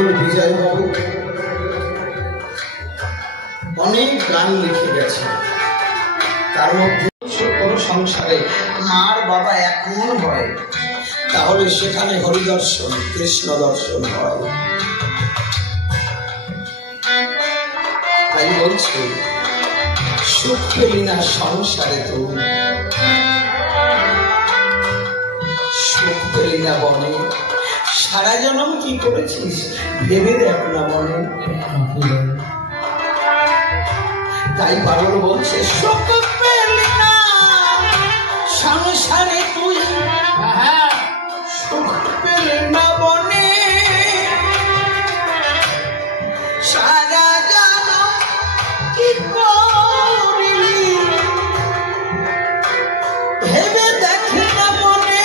ঠাকুর বিজয়বাবু অনেক গান লিখে গেছে, তার মধ্যে কোনো সংসারে মার বাবা এক মন হয় তাহলে সেখানে হরিদর্শন কৃষ্ণ দর্শন হয়। তাই বলছি সুখ পেলি না সংসারে, তুই সুখ পেলি না বনে, সারা জনম কি করেছিস ভেবে দেখ না মনে। তাই পাগল বলছে সুখ পেলি না সংসারে, তুই সুখ পেলি না বনে, সারা জনম কি করলি ভেবে দেখি না মনে।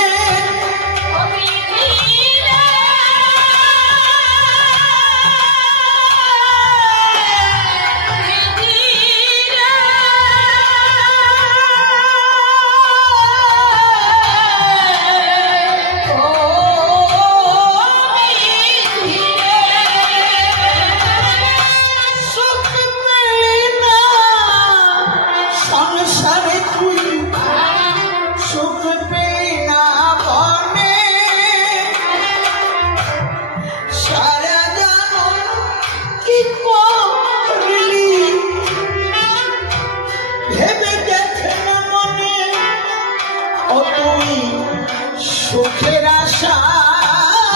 সুখের আশায়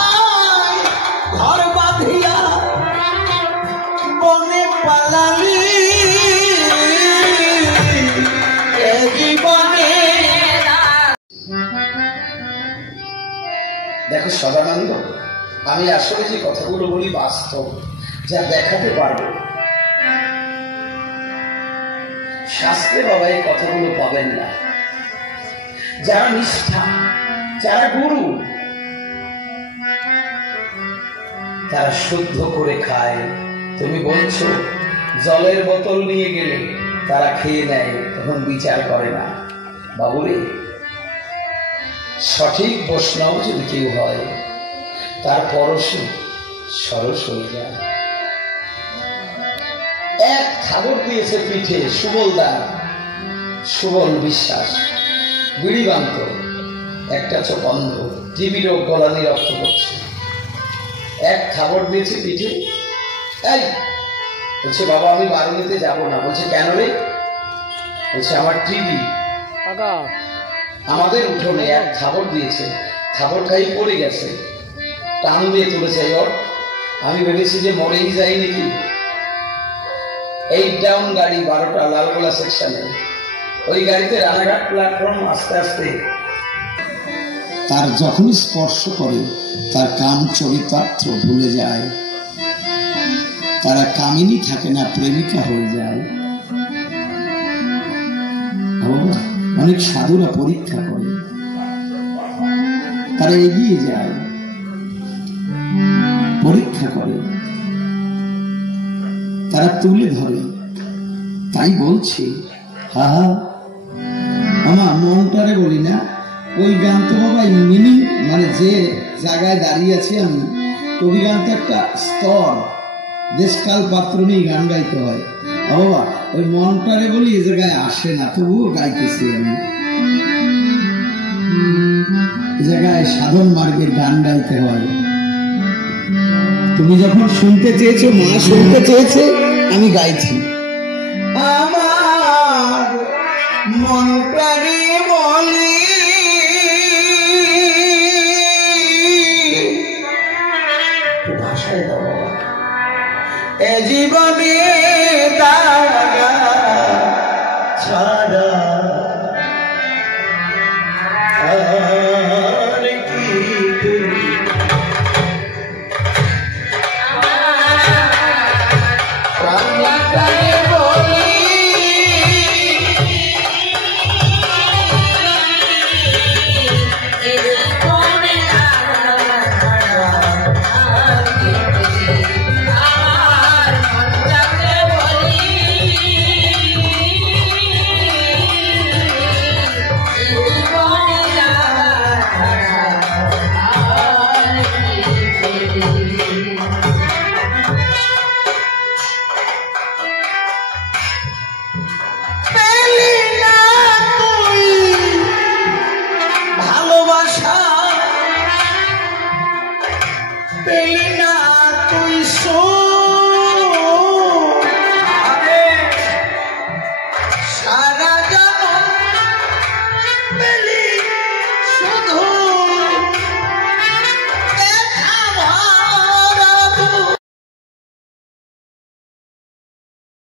ঘর বাঁধিয়া বনে পালালি জীবনে। দেখো সদানন্দ, আমি আসলে যে কথাগুলো বলি বাস্তব, যা দেখাতে পারবো। শাস্ত্রে বাবা এই কথাগুলো পাবেন না। যারা নিষ্ঠা, যারা গুরু, তারা শুদ্ধ করে খায়। তুমি বলছো জলের বোতল নিয়ে গেলে তারা খেয়ে নেয়, তখন বিচার করে না। বাবুরে, সঠিক বৈষ্ণব যদি কেউ হয় তার পরশে সরস হয়ে যায়। এক খাবার দিয়েছে পিঠে সুবলদার, সুবল বিশ্বাস, বিড়ি বান্ত, একটা চোখ অন্ধ, টিভিরও গলা দিয়ে রক্ত করছে। এক খাবার দিয়েছে পিঠে, এই বলছে বাবা আমি বারুণীতে যাবো না। বলছে কেন রে? বলছে আমার টিভি আমাদের উঠোনে এক খাবার দিয়েছে, খাবার খাই পড়ে গেছে, টান দিয়ে তুলেছে। আমি ভেবেছি যে মরেই যাই নাকি। 8 ডাউন গাড়ি 12টা লালগোলা সেকশনে, ওই গাড়িতে রানাঘাট প্ল্যাটফর্ম আস্তে আস্তে তার যখনই স্পর্শ করে তার কাম চরিতার্থ ভুলে যায়, তারা কামিনী থাকে না, প্রেমিকা হয়ে যায়। অনেক সাধুরা পরীক্ষা করে, তারা এগিয়ে যায়, পরীক্ষা করে, তারা তুলে ধরে। তাই বলছি আমার মনটারে বলি না, ওই গান তো বাবা মিনিং, মানে যে জায়গায় দাঁড়িয়ে আছি আমি, কবি গান তো একটা স্তর, দেশকাল পাত্র নিয়ে গান গাইতে হয়। বাবা ওই মনটারে বলি এই জায়গায় আসে না, তবুও গাইতেছি আমি। এই জায়গায় সাধন মার্গের গান গাইতে হয়। তুমি যখন শুনতে চেয়েছো, মা শুনতে চেয়েছে, আমি গাইছি। আমার মনটারে বলি ভাষায় দাও বাবা, এ জীবনে দাগা ছাড়া আর কি প্রাণটারে বলি না তুই শোন